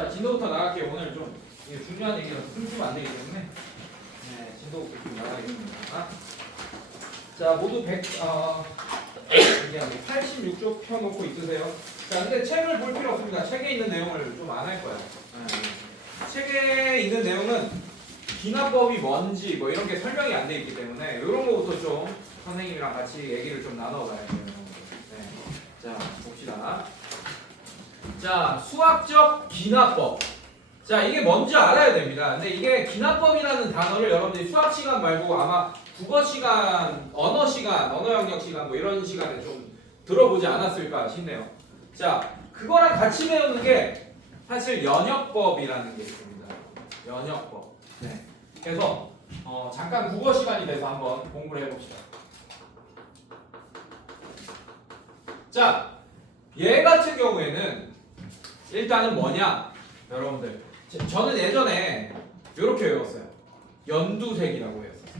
자, 진도부터 나갈게요. 오늘 좀 이게 중요한 얘기라서 숨기면 안 되기 때문에 네, 진도부터 좀 나가겠습니다. 자, 모두 86쪽 펴놓고 있으세요. 자, 근데 책을 볼 필요 없습니다. 책에 있는 내용을 좀 안 할 거예요. 책에 있는 내용은 기납법이 뭔지 뭐 이런 게 설명이 안 돼 있기 때문에 이런 거부터 좀 선생님이랑 같이 얘기를 좀 나눠봐야 돼요. 네. 자, 봅시다. 자, 수학적 기납법. 자, 이게 뭔지 알아야 됩니다. 근데 이게 기납법이라는 단어를 여러분들이 수학 시간 말고 아마 국어 시간, 언어 시간, 언어 영역 시간 뭐 이런 시간에 좀 들어보지 않았을까 싶네요. 자, 그거랑 같이 배우는 게 사실 연역법이라는 게 있습니다. 연역법. 네. 그래서 잠깐 국어 시간이 돼서 한번 공부를 해봅시다. 자, 얘 같은 경우에는 일단은 뭐냐? 여러분들, 저는 예전에 이렇게 외웠어요. 연두색이라고 외웠어요.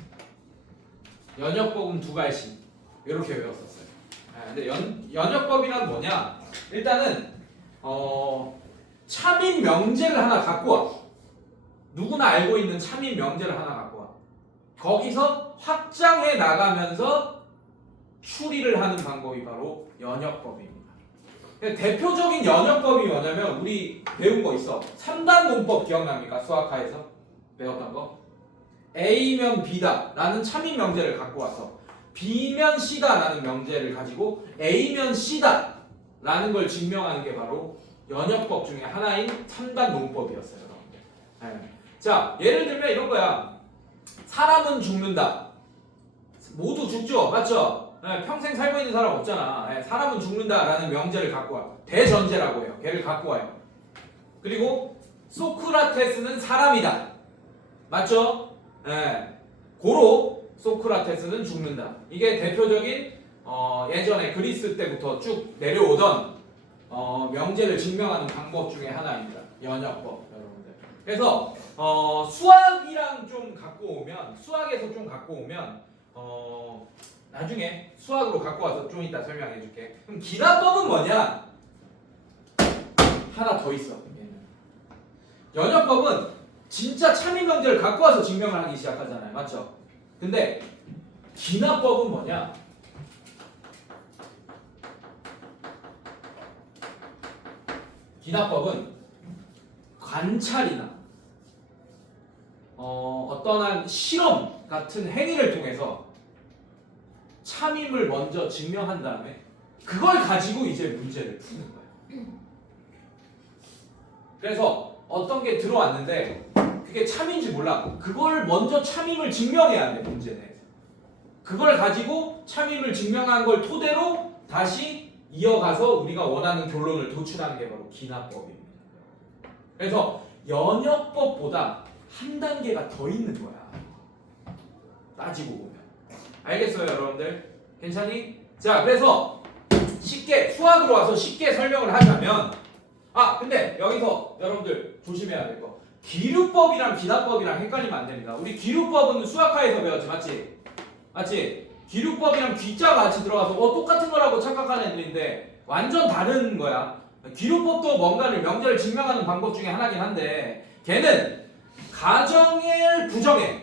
연역법은 두 갈씩 이렇게 외웠었어요. 근데 연역법이란 뭐냐? 일단은 참인 명제를 하나 갖고 와. 누구나 알고 있는 참인 명제를 하나 갖고 와. 거기서 확장해 나가면서 추리를 하는 방법이 바로 연역법입니다. 대표적인 연역법이 뭐냐면 우리 배운 거 있어. 3단 문법 기억납니까? 수학하에서 배웠던 거. A면 B다 라는 참인 명제를 갖고 와서 B면 C다 라는 명제를 가지고 A면 C다 라는 걸 증명하는 게 바로 연역법 중에 하나인 3단 문법이었어요. 네. 자, 예를 들면 이런 거야. 사람은 죽는다. 모두 죽죠? 맞죠? 네, 평생 살고 있는 사람 없잖아. 네, 사람은 죽는다라는 명제를 갖고 와. 대전제라고 해요. 걔를 갖고 와요. 그리고 소크라테스는 사람이다. 맞죠? 네, 고로 소크라테스는 죽는다. 이게 대표적인 예전에 그리스 때부터 쭉 내려오던 명제를 증명하는 방법 중에 하나입니다. 연역법, 여러분들. 그래서 수학이랑 좀 갖고 오면, 수학에서 좀 갖고 오면 나중에 수학으로 갖고 와서 좀 이따 설명해 줄게. 그럼 기납법은 뭐냐? 하나 더 있어. 연역법은 진짜 참인 명제를 갖고 와서 증명을 하기 시작하잖아요. 맞죠? 근데 기납법은 뭐냐? 기납법은 관찰이나 어떤 한 실험 같은 행위를 통해서 참임을 먼저 증명한 다음에 그걸 가지고 이제 문제를 푸는 거예요. 그래서 어떤 게 들어왔는데 그게 참인지 몰라. 그걸 먼저 참임을 증명해야 돼, 문제 내에서. 그걸 가지고 참임을 증명한 걸 토대로 다시 이어가서 우리가 원하는 결론을 도출하는 게 바로 기납법입니다. 그래서 연역법보다 한 단계가 더 있는 거야. 따지고 보면. 알겠어요, 여러분들? 괜찮니? 자, 그래서 쉽게 수학으로 와서 쉽게 설명을 하자면 근데 여기서 여러분들 조심해야 될 거. 기류법이랑 기납법이랑 헷갈리면 안 됩니다. 우리 기류법은 수학하에서 배웠지, 맞지? 맞지? 기류법이랑 귀자가 같이 들어가서 똑같은 거라고 착각하는 애들인데 완전 다른 거야. 기류법도 뭔가를 명제를 증명하는 방법 중에 하나긴 한데 걔는 가정을 부정해.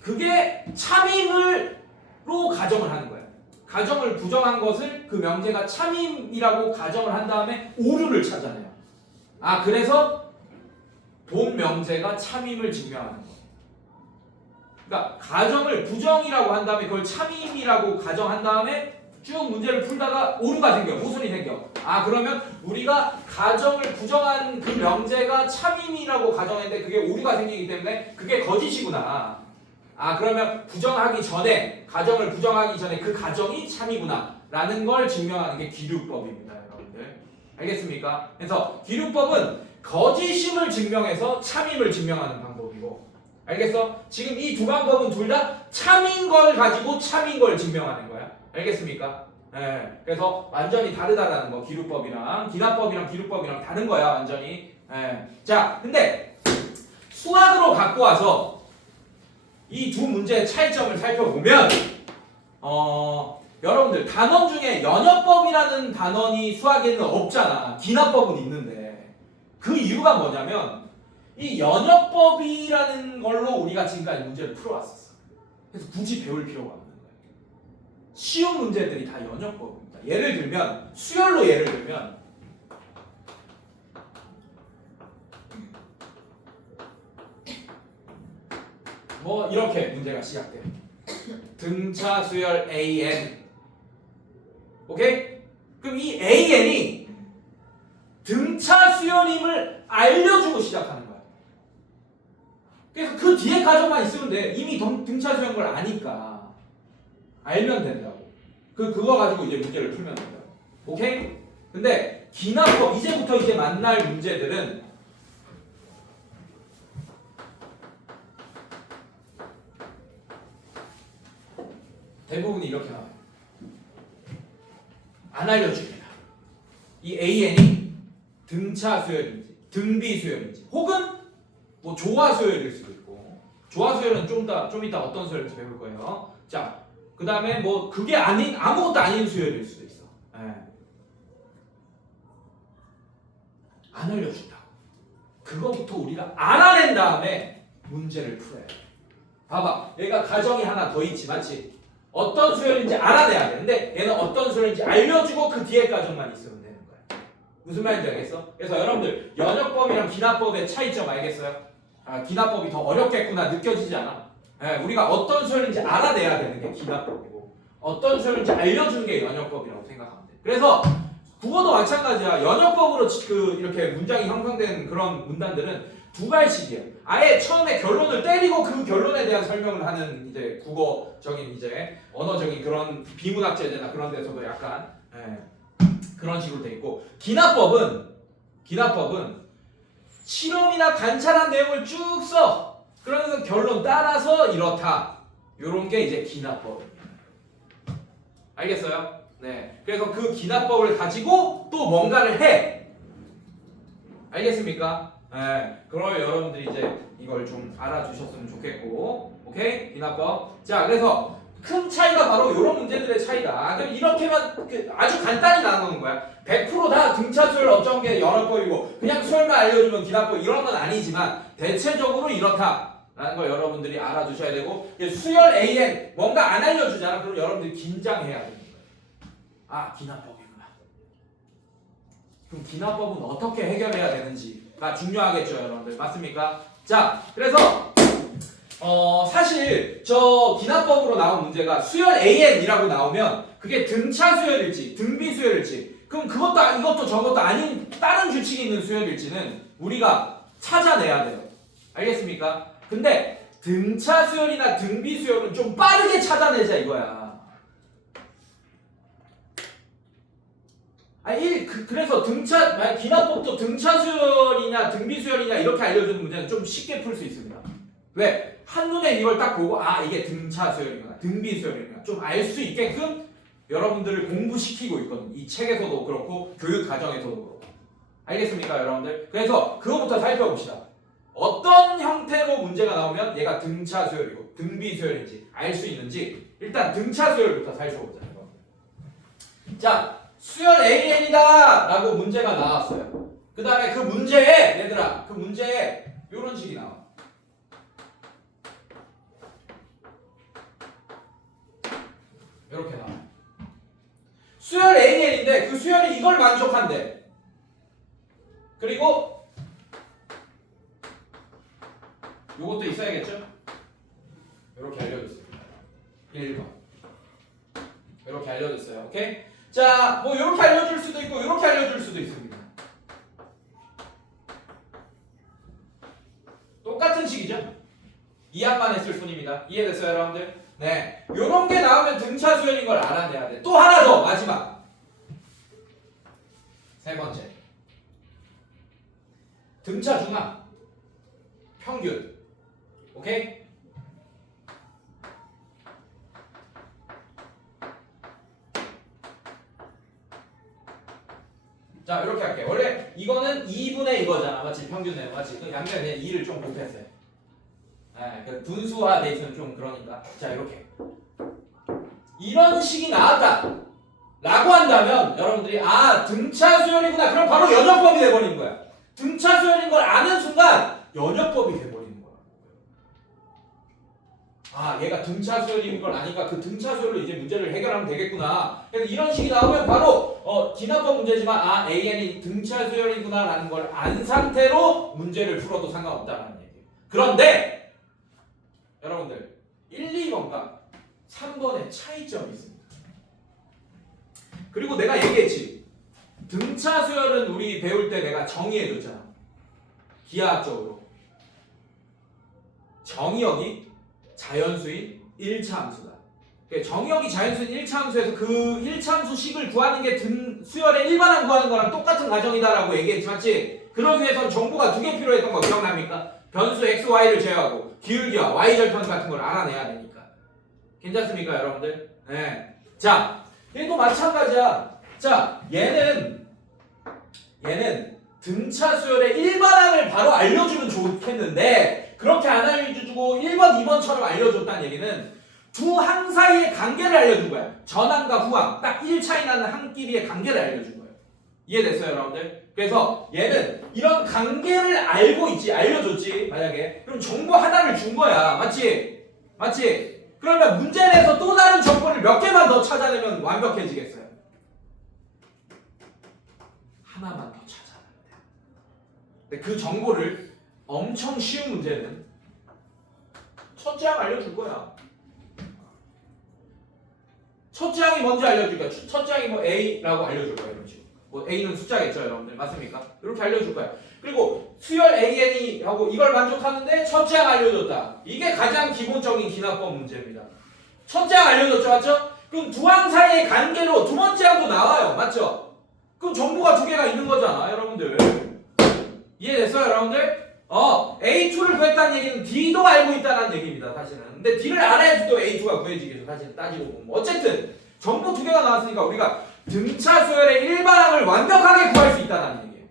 그게 참임으로 가정을 하는 거야. 가정을 부정한 것을 그 명제가 참임이라고 가정을 한 다음에 오류를 찾아내요. 그래서 본 명제가 참임을 증명하는 거야. 그러니까 가정을 부정이라고 한 다음에 그걸 참임이라고 가정한 다음에 쭉 문제를 풀다가 오류가 생겨. 모순이 생겨. 그러면 우리가 가정을 부정한 그 명제가 참임이라고 가정했는데 그게 오류가 생기기 때문에 그게 거짓이구나. 그러면 부정하기 전에, 가정을 부정하기 전에 그 가정이 참이구나 라는 걸 증명하는 게 기류법입니다, 여러분들. 알겠습니까? 그래서 기류법은 거짓임을 증명해서 참임을 증명하는 방법이고, 알겠어? 지금 이 두 방법은 둘 다 참인 걸 가지고 참인 걸 증명하는 거야. 알겠습니까? 예, 그래서 완전히 다르다라는 거. 기류법이랑 기납법이랑 기류법이랑 다른 거야, 완전히. 예. 자, 근데 수학으로 갖고 와서 이 두 문제의 차이점을 살펴보면 여러분들 단원 중에 연역법이라는 단원이 수학에는 없잖아. 기납법은 있는데 그 이유가 뭐냐면 이 연역법이라는 걸로 우리가 지금까지 문제를 풀어왔었어. 그래서 굳이 배울 필요가 없는 거예요. 쉬운 문제들이 다 연역법입니다. 예를 들면 수열로 예를 들면 뭐 이렇게 문제가 시작돼요. 등차 수열 AN. 오케이? 그럼 이 AN이 등차 수열임을 알려주고 시작하는 거야. 그래서 그 뒤에 가정만 있으면 돼. 이미 등차 수열인 걸 아니까 알면 된다고. 그거 가지고 이제 문제를 풀면 된다고. 오케이? 근데 기납법 이제부터 이제 만날 문제들은 대부분이 이렇게 나와요. 안 알려줍니다. 이 AN이 등차 수열인지 등비 수열인지 혹은 뭐 조화 수열일 수도 있고 조화 수열은 좀 이따 어떤 수열인지 배울 거예요. 자, 그 다음에 뭐 그게 아닌 아무것도 아닌 수열일 수도 있어. 네. 안 알려준다. 그거부터 우리가 알아낸 다음에 문제를 풀어야 돼. 봐봐, 얘가 가정이 하나 더 있지, 맞지? 어떤 수열인지 알아내야 돼. 근데 얘는 어떤 수열인지 알려주고 그 뒤에 가정만 있으면 되는 거야. 무슨 말인지 알겠어? 그래서 여러분들 연역법이랑 기납법의 차이점 알겠어요? 아, 기납법이 더 어렵겠구나 느껴지지 않아? 네, 우리가 어떤 수열인지 알아내야 되는 게 기납법이고 어떤 수열인지 알려주는 게 연역법이라고 생각하면 돼. 그래서 국어도 마찬가지야. 연역법으로 이렇게 문장이 형성된 그런 문단들은 두 갈씩이에요. 아예 처음에 결론을 때리고 그 결론에 대한 설명을 하는 이제 국어적인 이제 언어적인 그런 비문학제나 그런 데서도 약간 그런 식으로 돼 있고 기납법은 실험이나 관찰한 내용을 쭉 써. 그러면서 결론 따라서 이렇다. 요런 게 이제 기납법입니다. 알겠어요? 네. 그래서 그 기납법을 가지고 또 뭔가를 해. 알겠습니까? 네. 그걸 여러분들이 이제 이걸 좀 알아주셨으면 좋겠고, 오케이? 기납법. 자, 그래서 큰 차이가 바로 이런 문제들의 차이다. 그럼 이렇게만 아주 간단히 나누는 거야. 100% 다 등차 수열 어떤 게 연역법이고 그냥 수열만 알려주면 기납법 이런 건 아니지만 대체적으로 이렇다라는 걸 여러분들이 알아두셔야 되고 수열 AN 뭔가 안 알려주잖아. 그럼 여러분들이 긴장해야 되는 거예요. 아, 기납법이구나. 그럼 기납법은 어떻게 해결해야 되는지가 중요하겠죠, 여러분들. 맞습니까? 자, 그래서 사실 저 기납법으로 나온 문제가 수열 AN이라고 나오면 그게 등차 수열일지 등비 수열일지 그럼 이것도 저것도 아닌 다른 규칙이 있는 수열일지는 우리가 찾아내야 돼요. 알겠습니까? 근데 등차 수열이나 등비 수열은 좀 빠르게 찾아내자 이거야. 그래서 기납법도 등차 수열이냐 등비 수열이냐 이렇게 알려주는 문제는 좀 쉽게 풀 수 있습니다. 왜? 한눈에 이걸 딱 보고 이게 등차 수열이구나 등비 수열이구나 좀 알 수 있게끔 여러분들을 공부시키고 있거든요. 이 책에서도 그렇고 교육 과정에서도 그렇고. 알겠습니까, 여러분들? 그래서 그거부터 살펴봅시다. 어떤 형태로 문제가 나오면 얘가 등차 수열이고 등비 수열인지 알 수 있는지 일단 등차 수열부터 살펴보자. 자, 수열 AN이다 라고 문제가 나왔어요. 그 다음에 그 문제에 얘들아 그 문제에 이런 식이 나와. 이렇게 나와. 수열 AN인데 그 수열이 이걸 만족한대. 그리고 요것도 있어야겠죠? 이렇게 알려줬습니다. 1번 이렇게 알려줬어요. 오케이? 자, 뭐 이렇게 알려줄 수도 있고 이렇게 알려줄 수도 있습니다. 똑같은 식이죠? 이항만 했을 뿐입니다. 이해됐어요, 여러분들? 네, 요런 게 나오면 등차 수열인 걸 알아내야 돼. 또 하나 더 마지막 세 번째 등차 중앙 평균. 오케이? 자, 이렇게 할게. 원래 이거는 2분의 이거잖아, 맞지? 평균 내용, 맞지? 그 양면에 그냥 2를 좀 곱했어요. 네, 분수화 돼 있으면 좀 그러니까. 자, 이렇게 이런 식이 나왔다 라고 한다면 여러분들이 아 등차 수열이구나 그럼 바로 연역법이 돼버리는 거야. 등차 수열인 걸 아는 순간 연역법이 돼버리는 거야. 아 얘가 등차 수열인 걸 아니까 그 등차 수열로 이제 문제를 해결하면 되겠구나. 그래서 이런 식이 나오면 바로 기납법 문제지만 아 AN이 등차 수열이구나 라는 걸 안 상태로 문제를 풀어도 상관없다는 얘기예요. 그런데 여러분들 1, 2번과 3번의 차이점이 있습니다. 그리고 내가 얘기했지. 등차 수열은 우리 배울 때 내가 정의해줬잖아. 기하학적으로. 정의역이 자연수인 1차 함수다. 정의역이 자연수인 1차 함수에서 그 1차 함수식을 구하는 게 수열의 일반항 구하는 거랑 똑같은 과정이다라고 얘기했지, 맞지? 그러기 위해선 정보가 2개 필요했던 거 기억납니까? 변수 x, y를 제외하고 기울기와 y 절편 같은 걸 알아내야 되니까. 괜찮습니까, 여러분들? 네. 자, 얘도 마찬가지야. 자, 얘는 등차 수열의 일반항을 바로 알려주면 좋겠는데 그렇게 안 알려주고 1번, 2번처럼 알려줬다는 얘기는 두 항 사이의 관계를 알려준 거야. 전항과 후항, 딱 1차이 나는 항끼리의 관계를 알려준 거예요. 이해됐어요, 여러분들? 그래서 얘는 이런 관계를 알고 있지, 알려줬지, 만약에. 그럼 정보 하나를 준 거야. 맞지? 맞지? 그러면 문제 내서 또 다른 정보를 몇 개만 더 찾아내면 완벽해지겠어요? 하나만 더 찾아내면 돼요. 근데 그 정보를 엄청 쉬운 문제는 첫째 항 알려줄 거야. 첫째 항이 뭔지 알려줄 거야. 첫째 항이 뭐 A라고 알려줄 거야. 이런 식으로. 뭐 A는 숫자겠죠, 여러분들. 맞습니까? 이렇게 알려줄 거야. 그리고 수열 AN이 하고 이걸 만족하는데 첫째 항 알려줬다. 이게 가장 기본적인 기납법 문제입니다. 첫째 항 알려줬죠, 맞죠? 그럼 두 항 사이의 관계로 두 번째 항도 나와요, 맞죠? 그럼 정보가 2개가 있는 거잖아, 여러분들. 이해됐어요, 여러분들? A2를 구했다는 얘기는 D도 알고 있다는 얘기입니다, 사실은. 근데 D를 알아야지 또 A2가 구해지겠죠, 사실은 따지고 보면. 어쨌든 정보 2개가 나왔으니까 우리가 등차 수열의 일반항을 완벽하게 구할 수 있다는 얘기예요.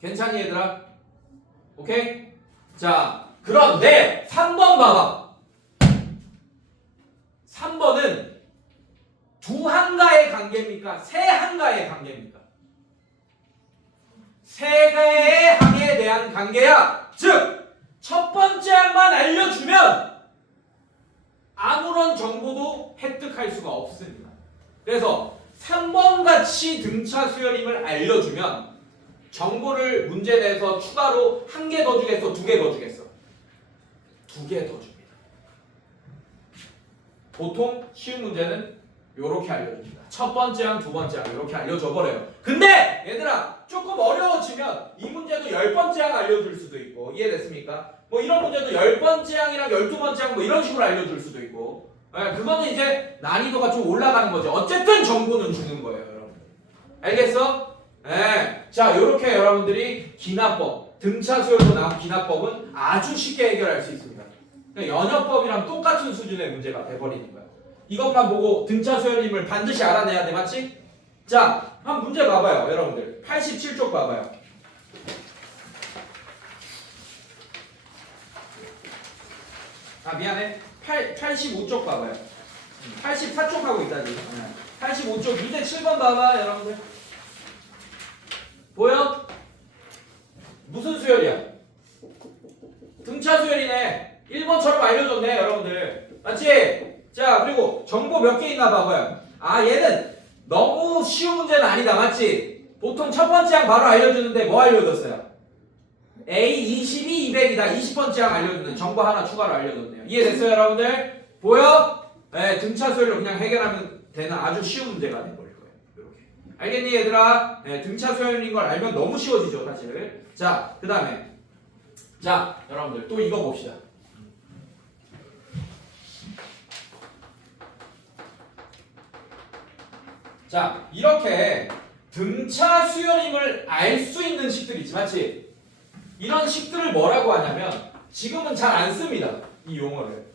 괜찮니, 얘들아? 오케이? 자, 그런데 3번 봐봐. 3번은 두 항과의 관계입니까? 세 항과의 관계입니까? 세 개의 항에 대한 관계야. 즉, 첫 번째 항만 알려주면 아무런 정보도 획득할 수가 없습니다. 그래서 3번 같이 등차 수열임을 알려주면 정보를 문제 내서 추가로 1개 더 주겠어? 2개 더 주겠어? 2개 더 줍니다. 보통 쉬운 문제는 요렇게 알려줍니다. 첫 번째 항, 두 번째 항 이렇게 알려줘버려요. 근데 얘들아 조금 어려워지면 이 문제도 10번째 항 알려줄 수도 있고, 이해됐습니까? 뭐 이런 문제도 10번째 항이랑 12번째 항 뭐 이런 식으로 알려줄 수도 있고, 그거는 이제 난이도가 좀 올라가는 거죠. 어쨌든 정보는 주는 거예요, 여러분. 알겠어? 네. 자, 요렇게 여러분들이 기납법, 등차 수열로 나온 기납법은 아주 쉽게 해결할 수 있습니다. 그러니까 연역법이랑 똑같은 수준의 문제가 돼버리는 거야. 이것만 보고 등차 수열임을 반드시 알아내야 돼, 맞지? 자, 한 문제 봐봐요, 여러분들. 87쪽 봐봐요. 아, 미안해. 85쪽 봐봐요. 84쪽 하고 있다, 지금. 85쪽 밑에 7번 봐봐, 여러분들. 보여? 무슨 수열이야? 등차 수열이네. 1번처럼 알려줬네, 여러분들. 맞지? 자, 그리고 정보 몇 개 있나 봐봐요. 아, 얘는 너무 쉬운 문제는 아니다, 맞지? 보통 첫 번째 항 바로 알려주는데 뭐 알려줬어요? A 22, 200이다. 20번째 항 알려주는 정보 하나 추가로 알려줬네요. 이해됐어요, 여러분들? 보여? 네, 등차 수열로 그냥 해결하면 되는 아주 쉬운 문제가 돼버릴 거예요. 이렇게. 알겠니, 얘들아? 네, 등차 수열인 걸 알면 너무 쉬워지죠, 사실. 자, 그 다음에. 자, 여러분들 또 이거 봅시다. 자, 이렇게 등차 수열임을 알 수 있는 식들이 있지, 맞지? 이런 식들을 뭐라고 하냐면 지금은 잘 안 씁니다, 이 용어를.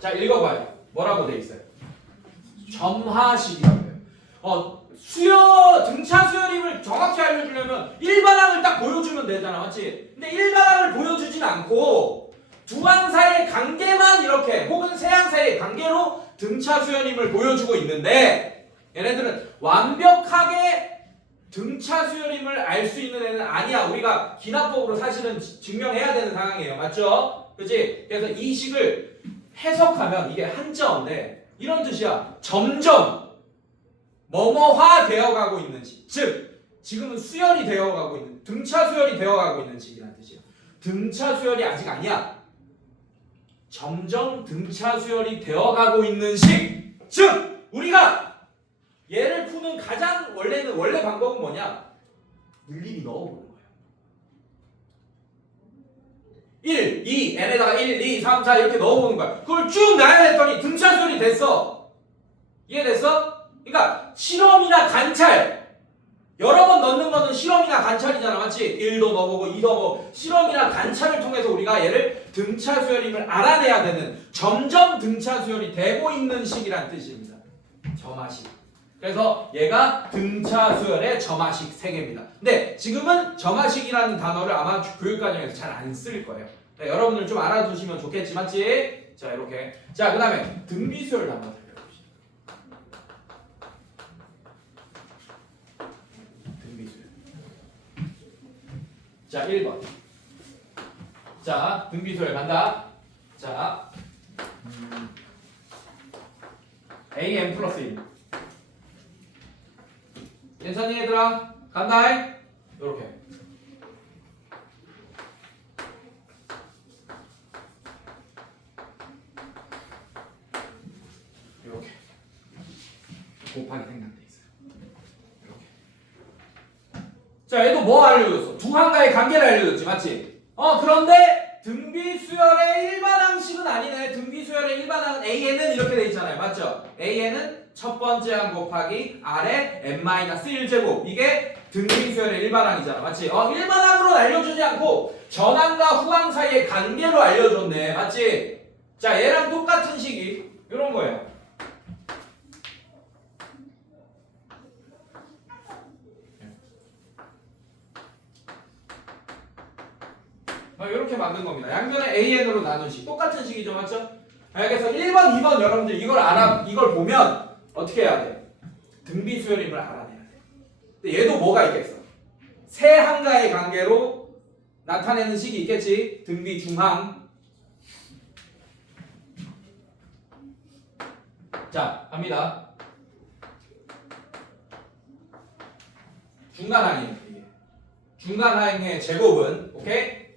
자, 읽어봐요. 뭐라고 돼 있어요? 점화식이라고 해요. 등차 수열임을 정확히 알려주려면 일반항을 딱 보여주면 되잖아, 맞지? 근데 일반항을 보여주진 않고 두 항 사이의 관계만 이렇게 혹은 세 항 사이의 관계로 등차 수열임을 보여주고 있는데 얘네들은 완벽하게 등차 수열임을 알 수 있는 애는 아니야. 우리가 기납법으로 사실은 증명해야 되는 상황이에요. 맞죠? 그렇지? 그래서 이 식을 해석하면 이게 한자어인데 이런 뜻이야. 점점 뭐뭐화 되어가고 있는 식. 즉 지금은 수열이 되어가고 있는 등차 수열이 되어가고 있는 식이라는 뜻이에요. 등차 수열이 아직 아니야. 점점 등차 수열이 되어가고 있는 식. 즉 우리가 얘를 푸는 가장 원래 방법은 뭐냐? 일일이 넣어보는 거예요. 1, 2, n에다가 1, 2, 3, 4 이렇게 넣어보는 거야. 그걸 쭉 놔야 했더니 등차 수열이 됐어. 이해됐어? 그러니까 실험이나 관찰 여러 번 넣는 거는 실험이나 관찰이잖아. 맞지? 1도 넣어보고 2도 넣어보고 실험이나 관찰을 통해서 우리가 얘를 등차 수열임을 알아내야 되는 점점 등차 수열이 되고 있는 식이란 뜻입니다. 점화식. 그래서 얘가 등차 수열의 점화식 3개입니다. 근데 지금은 점화식이라는 단어를 아마 교육과정에서 잘 안 쓸 거예요. 네, 여러분들 좀 알아두시면 좋겠지. 맞지? 자 이렇게. 자 그 다음에 등비수열도 한번 살펴봅시다. 등비수열. 자 1번. 자 등비수열 간다. 자 am 플러스 1. 괜찮니 얘들아? 간다. 요렇게. 요렇게. 곱하기 생략돼 있어요. 요렇게. 자 얘도 뭐 알려줬어? 두 항과의 관계를 알려줬지. 맞지? 그런데 등비수열의 일반항식은 아니네. 등비수열의 일반항은 AN은 이렇게 돼 있잖아요. 맞죠? AN은 첫 번째 항 곱하기 아래 n-1제곱 이게 등비수열의 일반항이잖아. 맞지? 일반항으로 알려주지 않고 전항과 후항 사이의 관계로 알려줬네. 맞지? 자 얘랑 똑같은 식이 이런 거예요. 이렇게 만든 겁니다. 양면에 AN으로 나눈 식 똑같은 식이죠. 맞죠? 그래서 1번, 2번 여러분들 이걸 보면 어떻게 해야 돼? 등비수열임을 알아내야 돼. 근데 얘도 뭐가 있겠어? 세 항과의 관계로 나타내는 식이 있겠지? 등비중항. 자, 갑니다. 중간항이에요. 이게. 중간항의 제곱은 오케이?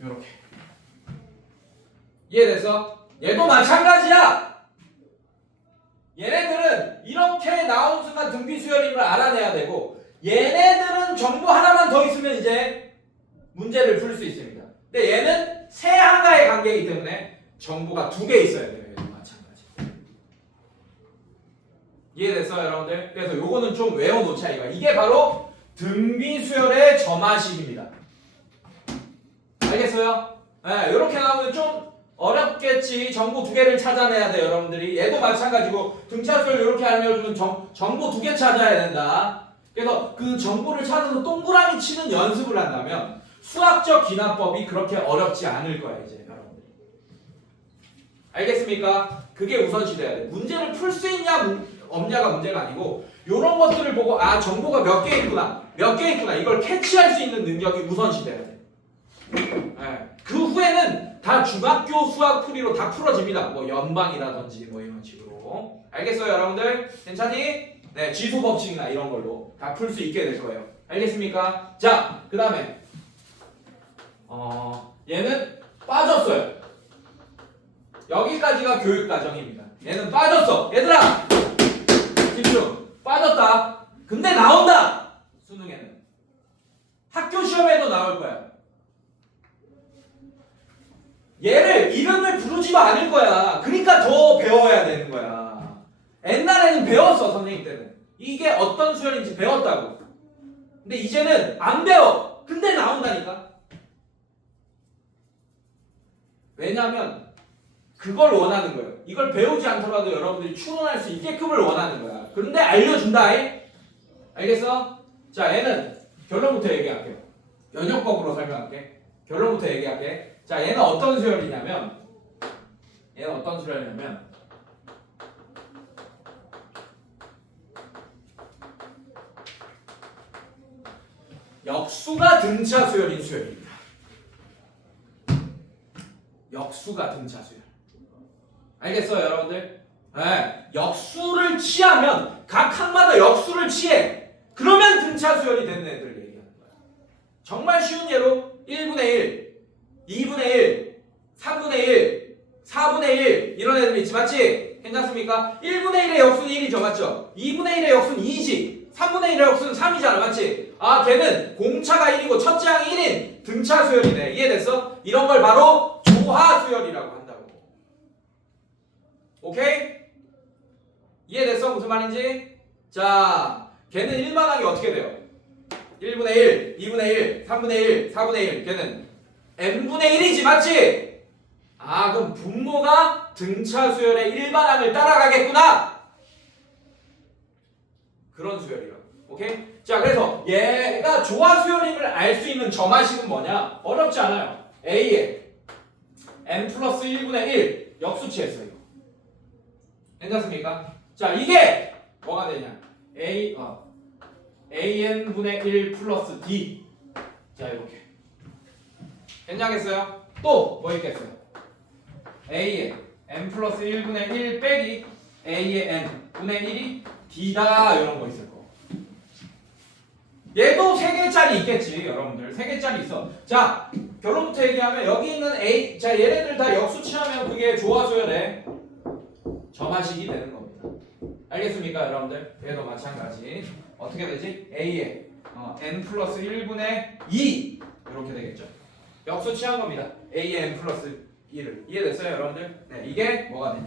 요렇게. 이해됐어? 얘도 마찬가지야. 얘네들은 이렇게 나온 순간 등비수열임을 알아내야 되고 얘네들은 정보 하나만 더 있으면 이제 문제를 풀 수 있습니다. 근데 얘는 세 항과의 관계이기 때문에 정보가 2개 있어야 돼요. 얘도 마찬가지. 이해됐어요 여러분들? 그래서 요거는 좀 외워놓자 이거. 이게 바로 등비수열의 점화식입니다. 알겠어요? 네, 이렇게 나오면 좀 어렵겠지. 정보 2개를 찾아내야 돼 여러분들이. 얘도 마찬가지고 등차수열 이렇게 알려주면 정보 2개 찾아야 된다. 그래서 그 정보를 찾아서 동그라미 치는 연습을 한다면 수학적 기납법이 그렇게 어렵지 않을 거야 이제 여러분들. 알겠습니까? 그게 우선시 돼야 돼. 문제를 풀 수 있냐 없냐가 문제가 아니고 이런 것들을 보고 정보가 몇 개 있구나 이걸 캐치할 수 있는 능력이 우선시 돼야 돼. 네. 그 후에는 다 중학교 수학 풀이로 다 풀어집니다. 뭐 연방이라든지 뭐 이런 식으로. 알겠어요 여러분들? 괜찮니? 네, 지수 법칙이나 이런 걸로 다 풀 수 있게 될 거예요. 알겠습니까? 자, 그 다음에 얘는 빠졌어요. 여기까지가 교육 과정입니다. 얘는 빠졌어. 얘들아 집중. 빠졌다. 근데 나온다. 수능에는 학교 시험에도 나올 거야. 얘를 이름을 부르지도 않을 거야. 그러니까 더 배워야 되는 거야. 옛날에는 배웠어 선생님 때는. 이게 어떤 수열인지 배웠다고. 근데 이제는 안 배워. 근데 나온다니까. 왜냐하면 그걸 원하는 거예요. 이걸 배우지 않더라도 여러분들이 추론할 수 있게끔을 원하는 거야. 그런데 알려준다. 알겠어? 자 얘는 결론부터 얘기할게요. 연역법으로 설명할게. 결론부터 얘기할게. 자, 얘는 어떤 수열이냐면 역수가 등차 수열인 수열입니다. 역수가 등차 수열. 알겠어요, 여러분들? 네, 역수를 취하면 각 항마다 역수를 취해. 그러면 등차 수열이 되는 애들 얘기하는 거야. 정말 쉬운 예로 1분의 1, 2분의 1, 3분의 1, 4분의 1 이런 애들 있지, 맞지? 괜찮습니까? 1분의 1의 역수는 1이죠, 맞죠? 2분의 1의 역수는 2지. 3분의 1의 역수는 3이잖아, 맞지? 아, 걔는 공차가 1이고 첫째 항이 1인 등차 수열이네. 이해됐어? 이런 걸 바로 조화 수열이라고 한다고. 오케이? 이해됐어? 무슨 말인지? 자, 걔는 일반항이 어떻게 돼요? 1분의 1, 2분의 1, 3분의 1, 4분의 1. 걔는 n분의 1이지, 맞지? 아, 그럼 분모가 등차 수열의 일반항을 따라가겠구나. 그런 수열이라고. 오케이? 자, 그래서 얘가 조화 수열임을 알 수 있는 점화식은 뭐냐? 어렵지 않아요. A에 n 플러스 1분의 1 역수 취했어요. 이거. 괜찮습니까? 자, 이게 뭐가 되냐? an분의 1 플러스 d. 자, 이렇게. 괜찮겠어요? 또 뭐 있겠어요? a에 n 플러스 1분의 1 빼기 a의 n분의 1이 d다. 이런 거 있을 거. 얘도 3개짜리 있겠지, 여러분들. 3개짜리 있어. 자, 결론부터 얘기하면 여기 있는 a, 자, 얘네들 다 역수 취하면 그게 조화 수열의 점화식이 되는 겁니다. 알겠습니까, 여러분들? 얘도 마찬가지. 어떻게 되지? a에 n 플러스 1분의 2 이렇게 되겠죠. 역수 취한 겁니다. a에 n 플러스 1을. 이해됐어요, 여러분들? 네, 이게 뭐가 되냐?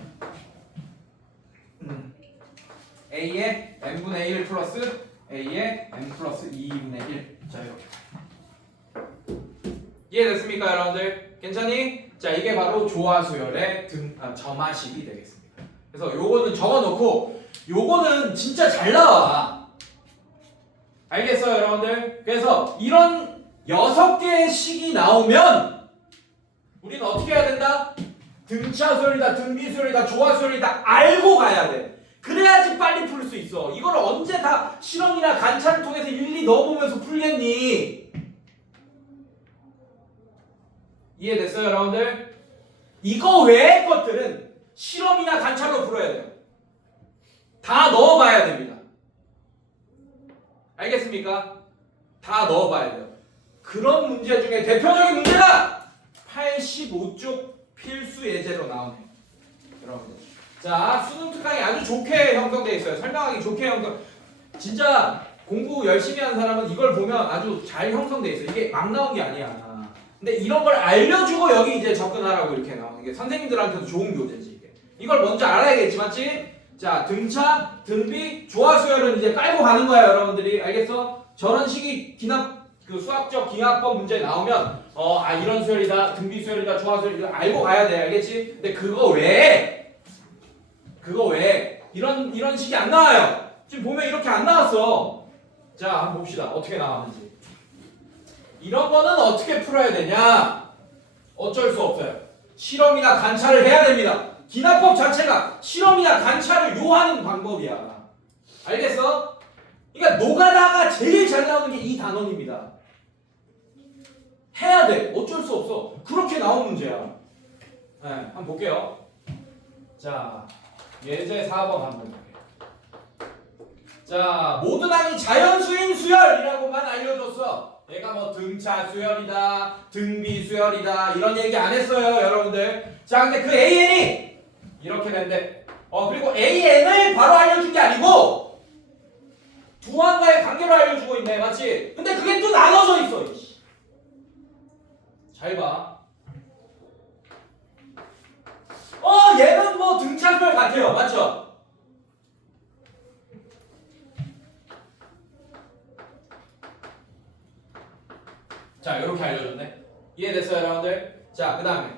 a에 n분의 1 플러스 a에 n 플러스 2분의 1. 자, 이렇게. 이해됐습니까, 여러분들? 괜찮니? 자, 이게 바로 조화 수열의 점화식이 되겠습니다. 그래서 요거는 적어놓고 요거는 진짜 잘 나와. 알겠어요, 여러분들? 그래서 이런 6개의 식이 나오면 우리는 어떻게 해야 된다? 등차 수열이다, 등비 수열이다, 조화 수열이다 알고 가야 돼. 그래야지 빨리 풀 수 있어. 이걸 언제 다 실험이나 관찰을 통해서 일일이 넣어보면서 풀겠니? 이해됐어요, 여러분들? 이거 외의 것들은 실험이나 관찰로 풀어야 돼요. 다 넣어봐야 됩니다. 알겠습니까? 다 넣어봐야 돼요. 그런 문제 중에 대표적인 문제가 85쪽 필수 예제로 나오네요. 여러분들. 자, 수능 특강이 아주 좋게 형성되어 있어요. 설명하기 좋게 형성. 진짜 공부 열심히 하는 사람은 이걸 보면 아주 잘 형성되어 있어요. 이게 막 나온 게 아니야. 근데 이런 걸 알려주고 여기 이제 접근하라고 이렇게 나오는 게 선생님들한테도 좋은 교재지. 이걸 먼저 알아야겠지, 맞지? 자, 등차, 등비, 조화 수열은 이제 깔고 가는 거야, 여러분들이. 알겠어? 저런 식이 수학적 기하법 문제 나오면 이런 수열이다, 등비 수열이다, 조화 수열이다 알고 가야 돼, 알겠지? 근데 그거 외에 이런 식이 안 나와요. 지금 보면 이렇게 안 나왔어. 자, 한번 봅시다. 어떻게 나왔는지. 이런 거는 어떻게 풀어야 되냐? 어쩔 수 없어요. 실험이나 관찰을 해야 됩니다. 기하법 자체가 실험이나 관찰을 요하는 방법이야. 알겠어? 그러니까 노가다가 제일 잘 나오는 게 이 단원입니다. 해야 돼. 어쩔 수 없어. 그렇게 나온 문제야. 네, 한번 볼게요. 자, 예제 4번 한번 볼게요. 자, 모든 항이 자연수인 수열이라고만 알려줬어. 얘가 뭐 등차 수열이다, 등비 수열이다 이런 얘기 안 했어요, 여러분들. 자, 근데 그 AN이 이렇게 된대. 그리고 AN을 바로 알려준 게 아니고 두 항과의 관계로 알려주고 있네, 맞지? 근데 그게 또 나눠져 있어. 잘 봐. 얘는 뭐 등차 수열 같아요, 맞죠? 자, 이렇게 알려줬네. 이해됐어요, 여러분들? 자, 그 다음에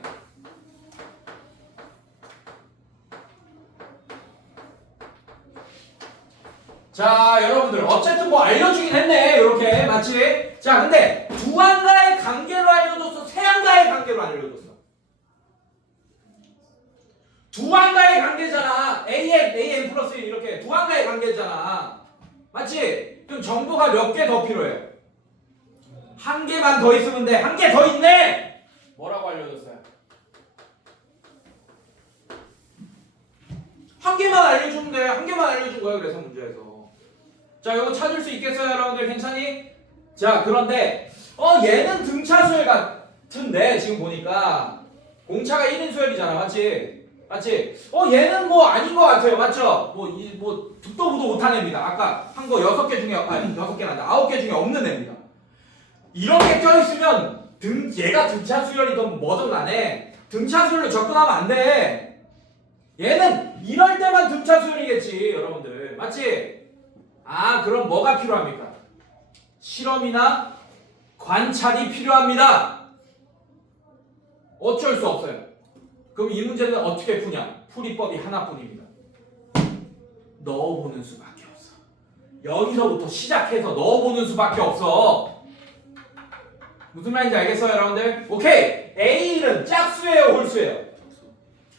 자, 여러분들 어쨌든 뭐 알려주긴 했네, 이렇게, 맞지? 자, 근데 두 항 단계로 알려줬어. 두 한가의 관계잖아. AN 플러스 1 이렇게 두 한가의 관계잖아. 맞지? 그럼 정보가 몇 개 더 필요해? 한 개만 더 있으면 돼. 한 개 더 있네. 뭐라고 알려줬어요? 한 개만 알려주면 돼. 한 개만 알려준 거야. 그래서 문제에서. 자, 이거 찾을 수 있겠어요, 여러분들? 괜찮니? 자, 그런데 얘는 등차수열 같은데 지금 보니까 공차가 1인 수열이잖아. 맞지? 맞지? 얘는 뭐 아닌 것 같아요. 맞죠? 뭐 듣도 보도 못한 애입니다. 아까 한 거 6개 중에 6개는 아니라 9개 중에 없는 애입니다. 이렇게 껴있으면 얘가 등차 수열이든 뭐든 간에 등차 수열로 접근하면 안 돼. 얘는 이럴 때만 등차 수열이겠지, 여러분들. 맞지? 그럼 뭐가 필요합니까? 실험이나 관찰이 필요합니다. 어쩔 수 없어요. 그럼 이 문제는 어떻게 푸냐? 풀이법이 하나뿐입니다. 넣어보는 수밖에 없어. 여기서부터 시작해서 넣어보는 수밖에 없어. 무슨 말인지 알겠어요, 여러분들? 오케이! A1은 짝수예요, 홀수예요?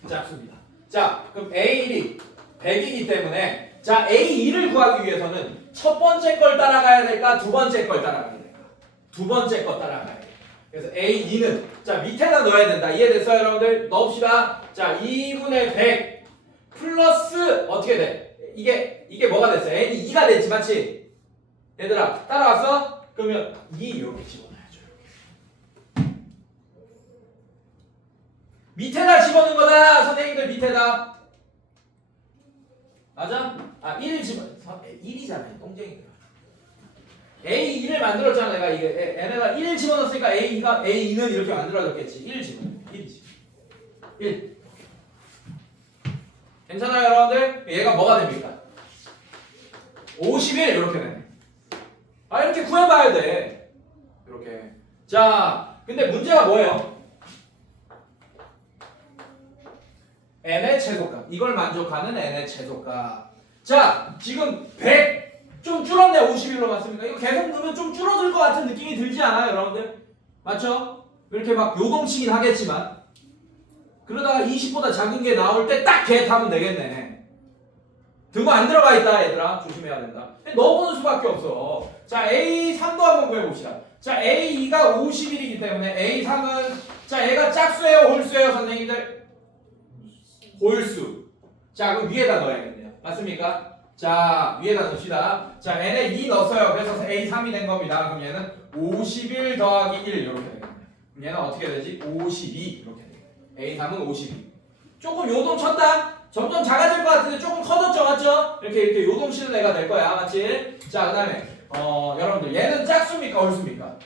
짝수입니다. 자, 그럼 A1이 100이기 때문에 자, A2를 구하기 위해서는 첫 번째 걸 따라가야 될까? 두 번째 걸 따라가야 될까? 두 번째 거 따라가야 돼. 그래서 A2는 자, 밑에다 넣어야 된다. 이해됐어요, 여러분들? 넣읍시다. 자, 2분의 100 플러스 어떻게 돼? 이게 뭐가 됐어? N이 2가 됐지, 맞지? 얘들아, 따라왔어? 그러면 2 이렇게 집어넣어야죠. 이렇게. 밑에다 집어넣은 거다, 선생님들 밑에다. 맞아? 1 1이잖아요, 똥쟁이들. A2를 만들었잖아, 내가 이게 얘네가 1 집어넣었으니까 A2는 이렇게 만들어졌겠지. 1 집어넣어. 1이지. 1. 괜찮아요, 여러분들? 얘가 뭐가 됩니까? 51 이렇게 되네. 이렇게 구해봐야 돼. 이렇게. 자, 근데 문제가 뭐예요? n의 최소값. 이걸 만족하는 n의 최소값. 자, 지금 100 좀 줄었네. 51로 맞습니까? 이거 계속 넣으면 좀 줄어들 것 같은 느낌이 들지 않아요, 여러분들? 맞죠? 이렇게 막 요동치긴 하겠지만 그러다가 20보다 작은 게 나올 때 딱 걔 타면 되겠네. 등호 안 들어가 있다, 얘들아. 조심해야 된다. 넣어보는 수밖에 없어. 자, A3도 한번 구해봅시다. 자, A2가 51이기 때문에 A3은 자, 얘가 짝수예요, 홀수예요, 선생님들? 홀수. 자, 그럼 위에다 넣어야겠네요. 맞습니까? 자, 위에다 넣읍시다. 자, n에 2 넣었어요. 그래서 A3이 된 겁니다. 그럼 얘는 51 더하기 1 이렇게 되겠네요. 그럼 얘는 어떻게 되지? 52 이렇게 되겠네요. A3은 52. 조금 요동쳤다? 점점 작아질 것 같은데 조금 커졌죠, 맞죠? 이렇게 요동치는 애가 될 거야, 맞지? 자, 그 다음에 여러분들 얘는 짝수입니까, 홀수입니까?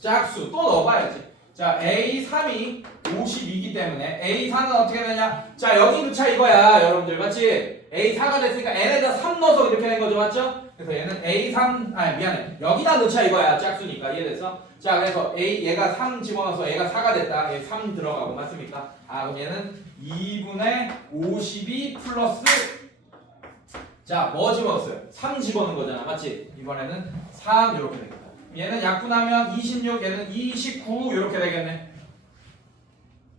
짝수. 또 넣어봐야지. 자, A3이 52이기 때문에 A4는 어떻게 되냐? 자, 여기 넣자 이거야, 여러분들. 맞지? A4가 됐으니까 n에다 3 넣어서 이렇게 된 거죠, 맞죠? 그래서 얘는 A3, 미안해. 여기다 넣자 이거야, 짝수니까. 이해됐어? 자, 그래서 얘가 3 집어넣어서 얘가 4가 됐다. 얘 3 들어가고, 맞습니까? 그럼 얘는 2분의 52 플러스 자, 뭐 집어넣었어요? 3 집어넣은 거잖아, 맞지? 이번에는 3 이렇게 되겠다. 얘는 약분하면 26, 얘는 29 이렇게 되겠네.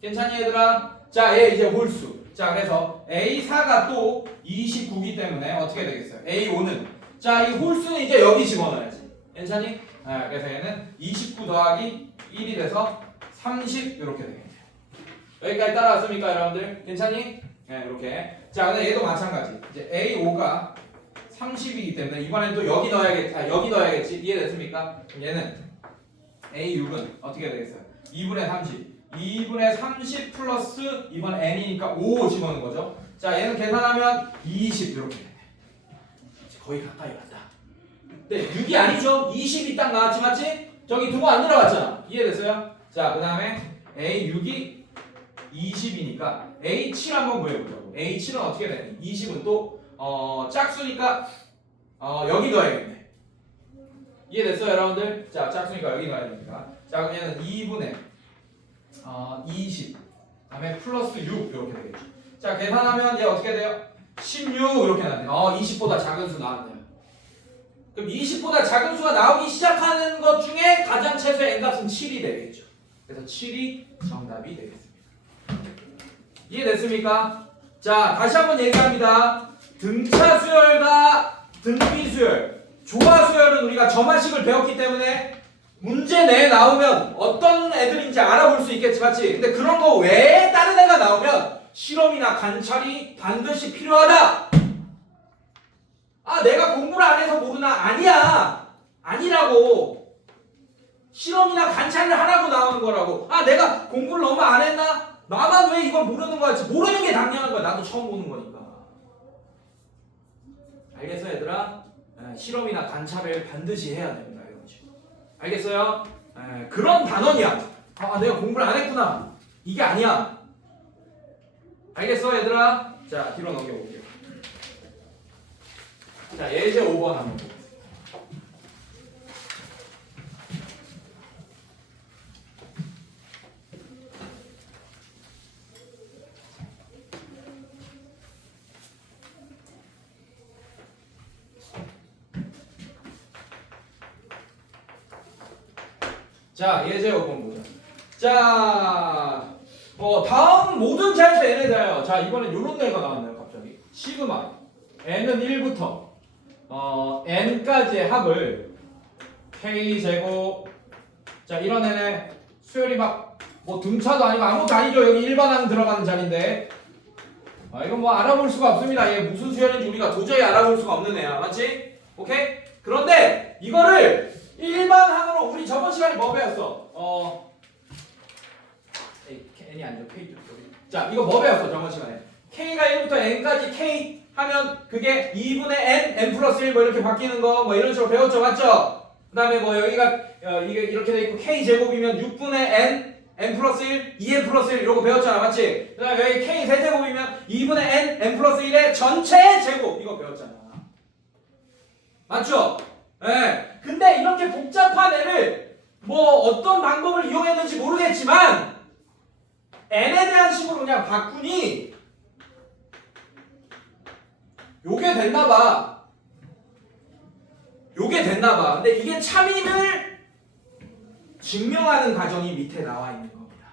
괜찮니, 얘들아? 자, 얘 이제 홀수. 자, 그래서 A4가 또 29이기 때문에 어떻게 되겠어요? A5는 자, 이 홀수는 이제 여기 집어넣어야지. 괜찮니? 그래서 얘는 29 더하기 1이 돼서 30 이렇게 되겠네요. 여기까지 따라왔습니까, 여러분들? 괜찮니? 네, 이렇게. 자, 근데 얘도 마찬가지. 이제 A5가 30이기 때문에 이번엔 또 여기 넣어야겠지. 이해됐습니까? 그럼 얘는 A6은 어떻게 되겠어요? 2분의 30. 2분의 30 플러스 이번 n이니까 5 집어넣는 거죠. 자, 얘는 계산하면 20 이렇게 되네. 거의 가까이 왔다. 근데 6이 아니죠? 20이 딱 나왔지, 맞지? 저기 두고 안 들어갔잖아. 이해됐어요? 자, 그 다음에 A6이 20이니까 A7 한번 구해보자고. A7은 어떻게 되니? 20은 또 짝수니까 여기 넣어야겠네. 이해됐어요, 여러분들? 자, 짝수니까 여기 넣어야 됩니다. 자, 그럼 얘는 2분의 20 다음에 플러스 6 이렇게 되겠죠. 자, 계산하면 얘 어떻게 돼요? 16 이렇게 나네요. 20보다 작은 수 나왔네요. 그럼 20보다 작은 수가 나오기 시작하는 것 중에 가장 최소의 n값은 7이 되겠죠. 그래서 7이 정답이 되겠습니다. 이해됐습니까? 자, 다시 한번 얘기합니다. 등차 수열과 등비 수열, 조화 수열은 우리가 점화식을 배웠기 때문에 문제 내에 나오면 어떤 애들인지 알아볼 수 있겠지, 맞지? 근데 그런 거 외에 다른 애가 나오면 실험이나 관찰이 반드시 필요하다. 아, 내가 공부를 안 해서 모르나? 아니야. 아니라고. 실험이나 관찰을 하라고 나오는 거라고. 아, 내가 공부를 너무 안 했나? 나만 왜 이걸 모르는 거야? 모르는 게 당연한 거야. 나도 처음 보는 거니까. 알겠어, 얘들아? 실험이나 관찰을 반드시 해야 됩니다. 이런 식으로. 알겠어요? 그런 단원이야. 아, 내가 공부를 안 했구나. 이게 아니야. 알겠어, 얘들아? 자, 뒤로 넘겨볼게요. 자, 예제 5번 한번 보겠습니다. 자, 예제 5번 보자. 자, 다음 모든 자연수 n에 대하여. 자, 이번엔 요런 애가 나왔네요, 갑자기. 시그마 n은 1부터 n까지의 합을 k제곱. 자, 이런 애네. 수열이 막 뭐 등차도 아니고 아무것도 아니죠. 여기 일반항 들어가는 자리인데. 이건 뭐 알아볼 수가 없습니다. 얘 무슨 수열인지 우리가 도저히 알아볼 수가 없는 애야. 맞지? 오케이? 그런데 이거를 일반항으로 우리 저번 시간에 뭐 배웠어? n이 아니죠. k 쪽. 자, 이거 뭐 배웠어? 저번 시간에. k가 1부터 n까지 k 하면 그게 2분의 n 플러스 1 뭐 이렇게 바뀌는 거 뭐 이런 식으로 배웠죠. 맞죠? 그 다음에 뭐 여기가 이게 이렇게 돼 있고 k 제곱이면 6분의 n 플러스 1, 2n 플러스 1 이런 거 배웠잖아. 맞지? 그 다음에 여기 k 세제곱이면 2분의 n 플러스 1의 전체 제곱 이거 배웠잖아. 맞죠? 예. 근데 이렇게 복잡한 애를 뭐 어떤 방법을 이용했는지 모르겠지만 n에 대한 식으로 그냥 바꾸니 요게 됐나봐. 요게 됐나봐. 근데 이게 참임을 증명하는 과정이 밑에 나와 있는 겁니다.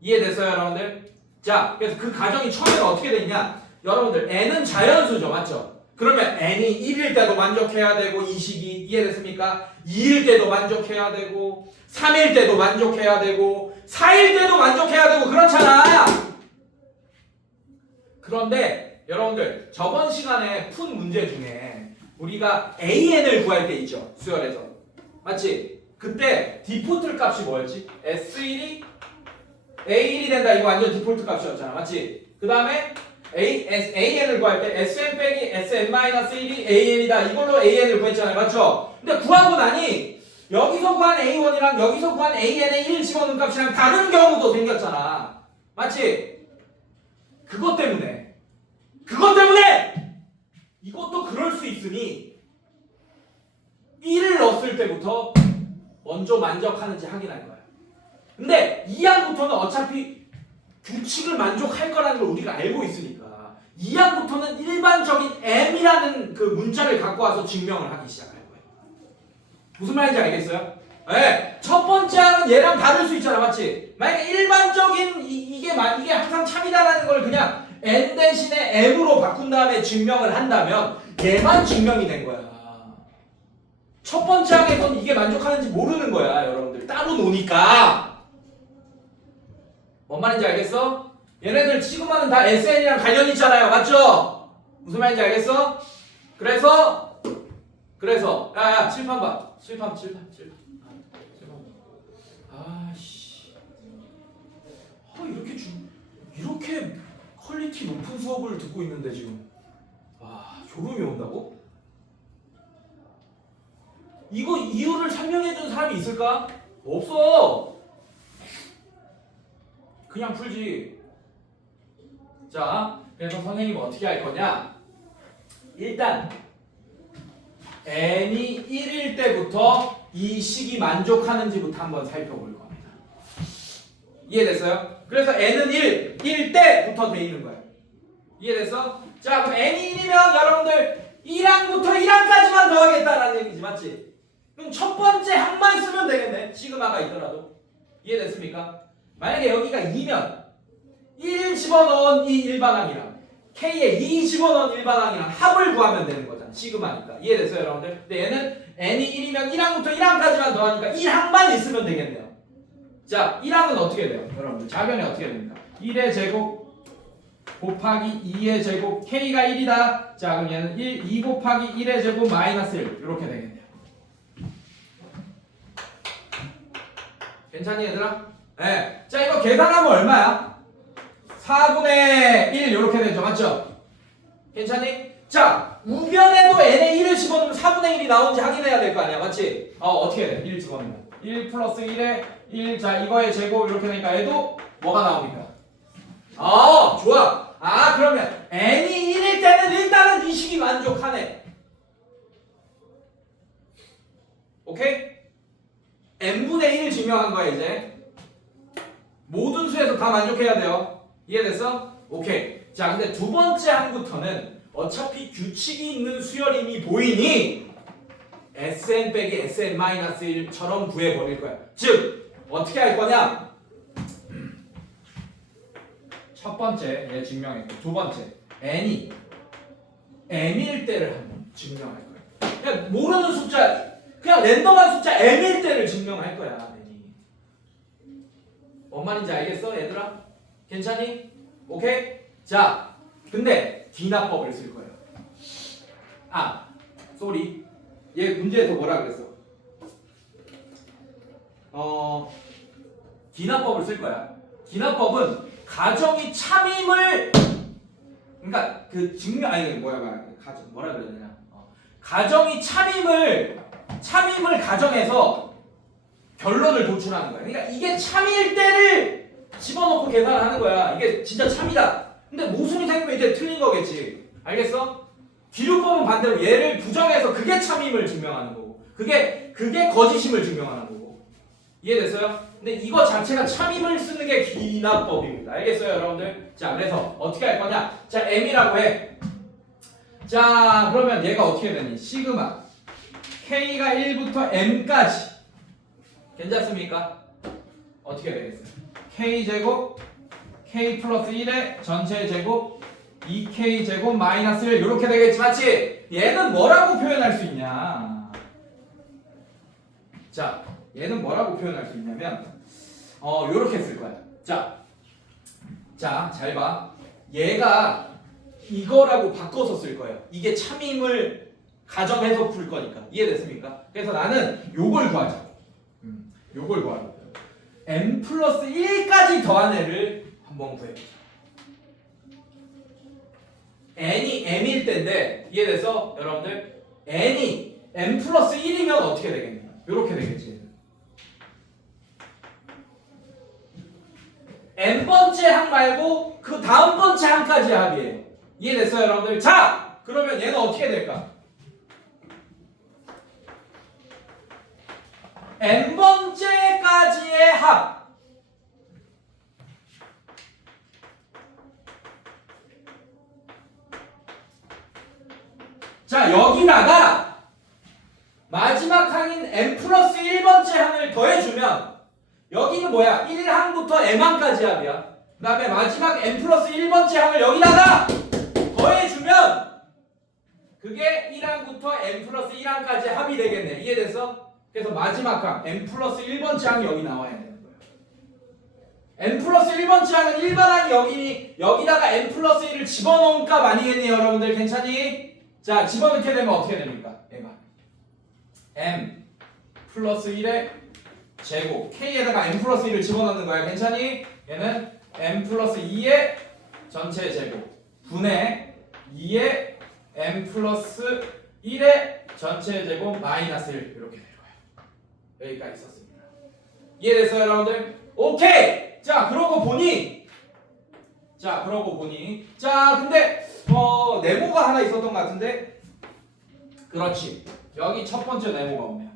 이해됐어요, 여러분들? 자, 그래서 그 과정이 처음에는 어떻게 됐냐? 여러분들 n은 자연수죠, 맞죠? 그러면 n이 1일 때도 만족해야 되고 이 시기 이해됐습니까? 2일 때도 만족해야 되고 3일 때도 만족해야 되고 4일 때도 만족해야 되고 그렇잖아. 그런데 여러분들 저번 시간에 푼 문제 중에 우리가 an을 구할 때 있죠, 수열에서. 맞지? 그때 디폴트 값이 뭐였지? S1이 A1이 된다. 이거 완전 디폴트 값이었잖아. 맞지? 그 다음에 AN을 구할 때 SN 빼기 SN-1이 AN이다. 이걸로 AN을 구했잖아요. 맞죠? 근데 구하고 나니 여기서 구한 A1이랑 여기서 구한 AN의 1 집어넣은 값이랑 다른 경우도 생겼잖아. 맞지? 그것 때문에 이것도 그럴 수 있으니 1을 넣었을 때부터 먼저 만족하는지 확인할 거야. 근데 2항부터는 어차피 규칙을 만족할 거라는 걸 우리가 알고 있으니까 2항부터는 일반적인 m이라는 그 문자를 갖고 와서 증명을 하기 시작할 거예요. 무슨 말인지 알겠어요? 네. 첫 번째 항은 얘랑 다를 수 있잖아. 맞지? 만약에 일반적인 이게 항상 참이다라는 걸 그냥 n 대신에 m으로 바꾼 다음에 증명을 한다면 얘만 증명이 된 거야. 첫 번째 항에서는 이게 만족하는지 모르는 거야, 여러분들. 따로 노니까. 뭔 말인지 알겠어? 얘네들 시그마는 다 SN이랑 관련이 있잖아요. 맞죠? 무슨 말인지 알겠어? 그래서 야, 칠판 봐. 칠판. 아씨. 이렇게 퀄리티 높은 수업을 듣고 있는데 지금 졸음이 온다고? 이거 이유를 설명해준 사람이 있을까? 없어. 그냥 풀지. 자, 그래서 선생님은 어떻게 할 거냐? 일단 n이 1일 때부터 이 식이 만족하는지부터 한번 살펴볼 겁니다. 이해됐어요? 그래서 n은 1 때부터 돼 있는 거예요. 이해됐어? 자, 그럼 n이 1이면 여러분들 1항부터 1항까지만 더하겠다라는 얘기지, 맞지? 그럼 첫 번째 항만 쓰면 되겠네. 시그마가 있더라도. 이해됐습니까? 만약에 여기가 2면 1 집어넣은 이 일반항이랑 K에 2 집어넣은 일반항이랑 합을 구하면 되는 거잖아. 시그마니까. 이해됐어요, 여러분들? 근데 얘는 n이 1이면 1항부터 1항까지만 더하니까 1항만 있으면 되겠네요. 자, 1항은 어떻게 돼요? 여러분들 자변이 어떻게 됩니까? 1의 제곱 곱하기 2의 제곱 K가 1이다. 자, 그럼 얘는 2 곱하기 1의 제곱 마이너스 1 이렇게 되겠네요. 괜찮니 얘들아? 네. 자, 이거 계산하면 얼마야? 4분의 1 이렇게 되죠. 맞죠? 괜찮니? 자, 우변에도 n에 1을 집어넣으면 4분의 1이 나오는지 확인해야 될 거 아니야. 맞지? 어떻게 돼? 1 집어넣으면 1 플러스 1에 1. 자, 이거의 제곱 이렇게 되니까 얘도 뭐가 나옵니까? 좋아. 그러면 n이 1일 때는 일단은 이 식이 만족하네. 오케이? n분의 1을 증명한 거야 이제. 모든 수에서 다 만족해야 돼요. 이해됐어? 오케이. 자, 근데 두 번째 항부터는 어차피 규칙이 있는 수열임이 보이니 Sn 빼기 Sn-1처럼 구해버릴 거야. 즉, 어떻게 할 거냐? 첫 번째 얘 증명했고, 두 번째 n이 m일 때를 한번 증명할 거야. 그냥 모르는 숫자, 그냥 랜덤한 숫자 m일 때를 증명할 거야. n이. 뭔 말인지 알겠어, 얘들아? 괜찮니? 오케이? 자, 근데 디나법을 쓸 거예요. 쏘리. 얘 문제에서 뭐라 그랬어? 디나법을 쓸 거야. 디나법은 가정이 참임을, 그러니까 그 증명, 뭐라 그래야 되냐? 가정이 참임을 가정해서 결론을 도출하는 거야. 그러니까 이게 참일 때를 집어넣고 계산을 하는 거야. 이게 진짜 참이다. 근데 모순이 생기면 이제 틀린 거겠지. 알겠어? 기류법은 반대로 얘를 부정해서 그게 참임을 증명하는 거고, 그게 거짓임을 증명하는 거고. 이해됐어요? 근데 이거 자체가 참임을 쓰는 게 기납법입니다. 알겠어요, 여러분들? 자, 그래서 어떻게 할 거냐? 자, m이라고 해. 자, 그러면 얘가 어떻게 되니? 시그마 k가 1부터 m까지. 괜찮습니까? 어떻게 되겠어요? k제곱 k 플러스 1의 전체 제곱 2k 제곱 마이너스 1 이렇게 되겠지, 맞지? 얘는 뭐라고 표현할 수 있냐? 자, 얘는 뭐라고 표현할 수 있냐면 요렇게 쓸 거야. 자, 잘 봐. 얘가 이거라고 바꿔서 쓸 거예요. 이게 참임을 가정해서 풀 거니까. 이해됐습니까? 그래서 나는 요걸 구하자. 요걸 구하자. m 플러스 1까지 더한 애를 한번 구해보자. n이 m일 때인데, 이해돼서 여러분들? n이 m 플러스 1이면 어떻게 되겠냐? 요렇게 되겠지. n번째 항 말고 그 다음번째 항까지 합이에요. 이해됐어요, 여러분들? 자! 그러면 얘는 어떻게 될까? n번째까지의 합. 자, 여기다가 마지막 항인 n 플러스 1번째 항을 더해주면 여기는 뭐야? 1항부터 m항까지 합이야. 그 다음에 마지막 n 플러스 1번째 항을 여기다가 더해주면 그게 1항부터 n 플러스 1항까지 합이 되겠네. 이해됐어? 그래서 마지막 항 n 플러스 1번째 항이 여기 나와야 되는 거야. n 플러스 1번째 항은 일반 항이 여기니 여기다가 n 플러스 1을 집어넣은 값 아니겠니, 여러분들? 괜찮니? 자, 집어넣게 되면 어떻게 됩니까? 얘가 m 플러스 1의 제곱 k에다가 m 플러스 1을 집어넣는 거야. 괜찮니? 얘는 m 플러스 2의 전체 제곱 분의 2의 m 플러스 1의 전체 제곱 마이너스 1 이렇게 될 거예요. 여기까지 썼습니다. 이해됐어요, 여러분들? 오케이! 자, 그러고 보니 자, 근데 네모가 하나 있었던 것 같은데, 그렇지. 여기 첫 번째 네모가 없네요.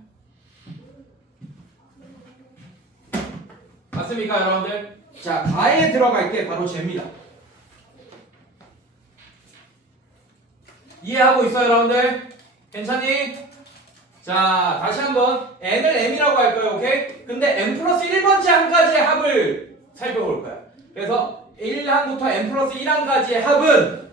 맞습니까, 여러분들? 자, 가에 들어갈 게 바로 쟤입니다. 이해하고 있어요, 여러분들? 괜찮니? 자, 다시 한번 n을 m이라고 할 거예요. 오케이? 근데 m 플러스 1번째 항까지의 합을 살펴볼 거야. 그래서 1항부터 m 플러스 1항까지의 합은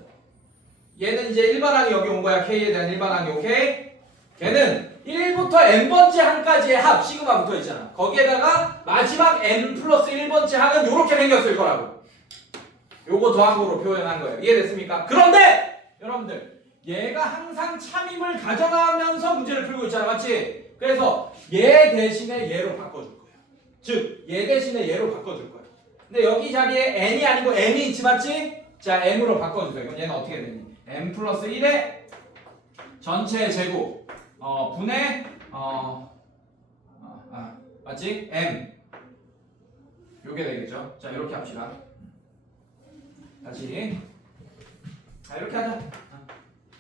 얘는 이제 일반항이 여기 온 거야. k에 대한 일반항이. 오케이? 걔는 1부터 n번째 항까지의 합 시그마 붙어 있잖아. 거기에다가 마지막 n 플러스 1번째 항은 이렇게 생겼을 거라고. 요거 더함으로 표현한 거예요. 이해됐습니까? 그런데 여러분들 얘가 항상 참임을 가정하면서 문제를 풀고 있잖아. 맞지? 그래서 얘 대신에 얘로 바꿔줄 거예요. 즉, 얘 대신에 얘로 바꿔줄 거예요. 근데 여기 자리에 n이 아니고 m이 있지. 맞지? 자, m으로 바꿔주세요. 그럼 얘는 어떻게 되니? m 플러스 1의 전체 제곱 분의 맞지? m 요게 되겠죠. 자, 이렇게 합시다. 다시 이렇게 하자.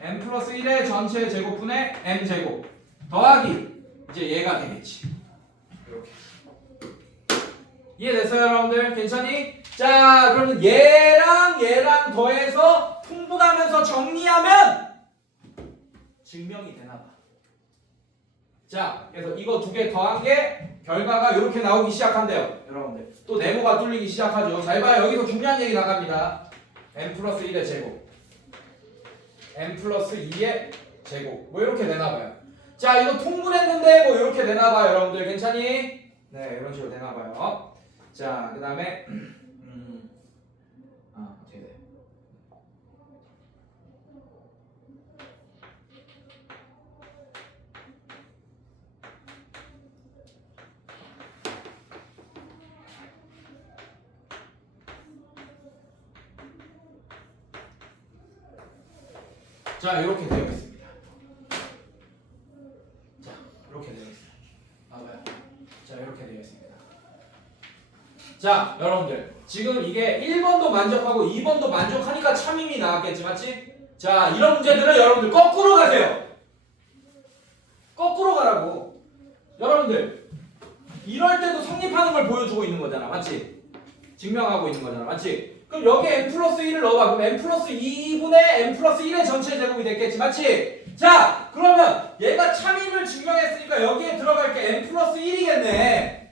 m 플러스 1의 전체 제곱분의 m 제곱 더하기 이제 얘가 되겠지. 이렇게 이해됐어요, 여러분들? 괜찮니? 자, 그러면 얘랑 더해서 풍분하면서 정리하면 증명이 되나봐. 자, 그래서 이거 두 개 더한 게 결과가 이렇게 나오기 시작한대요, 여러분들. 또 네모가 뚫리기 시작하죠. 잘 봐요. 여기서 중요한 얘기 나갑니다. m 플러스 1의 제곱, m 플러스 2의 제곱, 뭐 이렇게 되나봐요. 자, 이거 통분했는데 뭐 이렇게 되나봐요, 여러분들. 괜찮니? 네, 이런 식으로 되나봐요. 자, 그 다음에 어떻게 돼? 자, 이렇게 되어 있습니다. 자, 이렇게 되어 있습니다. 봐봐요. 자, 이렇게 되어 있습니다. 자, 여러분들 지금 이게 1번도 만족하고 2번도 만족하니까 참임이 나왔겠지, 맞지? 자, 이런 문제들은 여러분들 거꾸로 가세요. 거꾸로 가라고. 여러분들 이럴 때도 성립하는 걸 보여주고 있는 거잖아, 맞지? 증명하고 있는 거잖아, 맞지? 그럼 여기 m 플러스 1을 넣어봐. 그럼 m 플러스 2분의 m 플러스 1의 전체 제곱이 됐겠지, 맞지? 자, 그러면 얘가 참임을 증명했으니까 여기에 들어갈 게 m 플러스 1이겠네.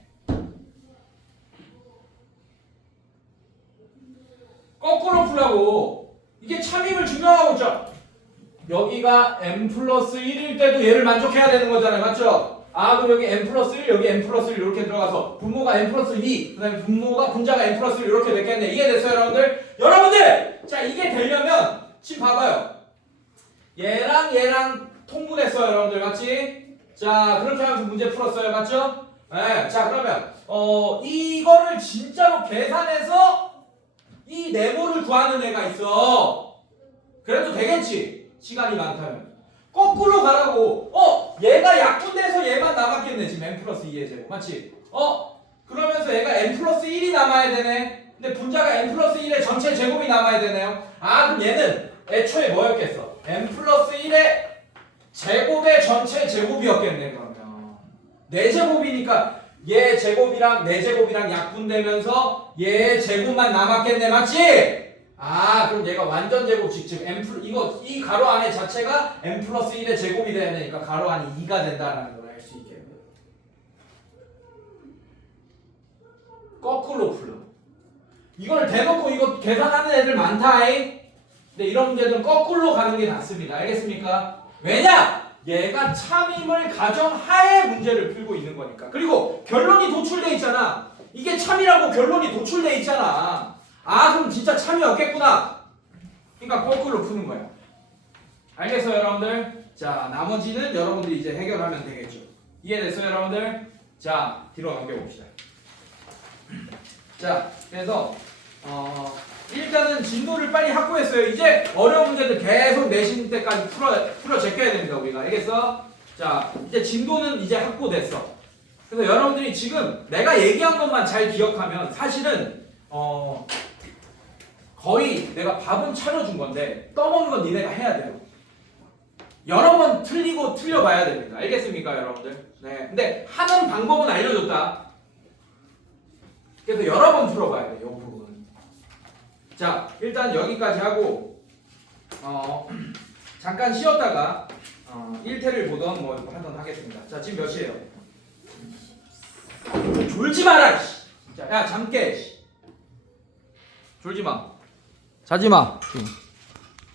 거꾸로 풀라고. 이게 참임을 증명하고 있죠. 여기가 m 플러스 1일 때도 얘를 만족해야 되는 거잖아요, 맞죠? 그럼 여기 m 플러스 1, 여기 m 플러스 1 이렇게 들어가서 분모가 m 플러스 2, 그 다음에 분자가 m 플러스 1 이렇게 됐겠네. 이해됐어요, 여러분들? 여러분들! 자, 이게 되려면 지금 봐봐요. 얘랑 통분했어요, 여러분들. 맞지? 자, 그렇게 하면서 문제 풀었어요, 맞죠? 네. 자, 그러면 이거를 진짜로 계산해서 이 네모를 구하는 애가 있어. 그래도 되겠지? 시간이 많다면. 거꾸로 가라고. 얘가 약분돼서 얘만 남았겠네. 지금 m 플러스 2의 제곱. 맞지? 그러면서 얘가 m 플러스 1이 남아야 되네. 근데 분자가 m 플러스 1의 전체 제곱이 남아야 되네요. 그럼 얘는 애초에 뭐였겠어? m 플러스 1의 제곱의 전체 제곱이었겠네. 그러면 4제곱이니까 얘 제곱이랑 4제곱이랑 약분되면서 얘 제곱만 남았겠네. 맞지? 그럼 얘가 완전 제곱식, 즉 이 가로 안에 자체가 m 플러스 1의 제곱이 돼야 되니까 가로 안이 2가 된다라는 걸 알 수 있겠네요. 거꾸로 풀어. 이걸 대놓고 이거 계산하는 애들 많다잉. 근데 이런 문제들은 거꾸로 가는 게 낫습니다. 알겠습니까? 왜냐? 얘가 참임을 가정하에 문제를 풀고 있는 거니까. 그리고 결론이 도출돼 있잖아. 이게 참이라고 결론이 도출돼 있잖아. 그럼 진짜 참이 없겠구나. 그러니까 거꾸로 푸는 거야. 알겠어요, 여러분들? 자, 나머지는 여러분들이 이제 해결하면 되겠죠. 이해됐어요, 여러분들? 자, 뒤로 넘겨봅시다. 자, 그래서 일단은 진도를 빨리 확보했어요. 이제 어려운 문제들 계속 내신 때까지 풀어 제껴야 됩니다, 우리가. 알겠어? 자, 이제 진도는 이제 확보됐어. 그래서 여러분들이 지금 내가 얘기한 것만 잘 기억하면 사실은 거의 내가 밥은 차려준 건데 떠먹는 건 니네가 해야 돼요. 여러 번 틀리고 틀려봐야 됩니다. 알겠습니까, 여러분들? 네. 근데 하는 방법은 알려줬다. 그래서 여러 번 풀어봐야 돼요, 이 부분은. 자, 일단 여기까지 하고 잠깐 쉬었다가 1태를 보던 뭐 하던 하겠습니다. 자 지금 몇 시에요? 졸지 마라. 씨. 진짜 야 잠 깨. 졸지 마. 자지 마.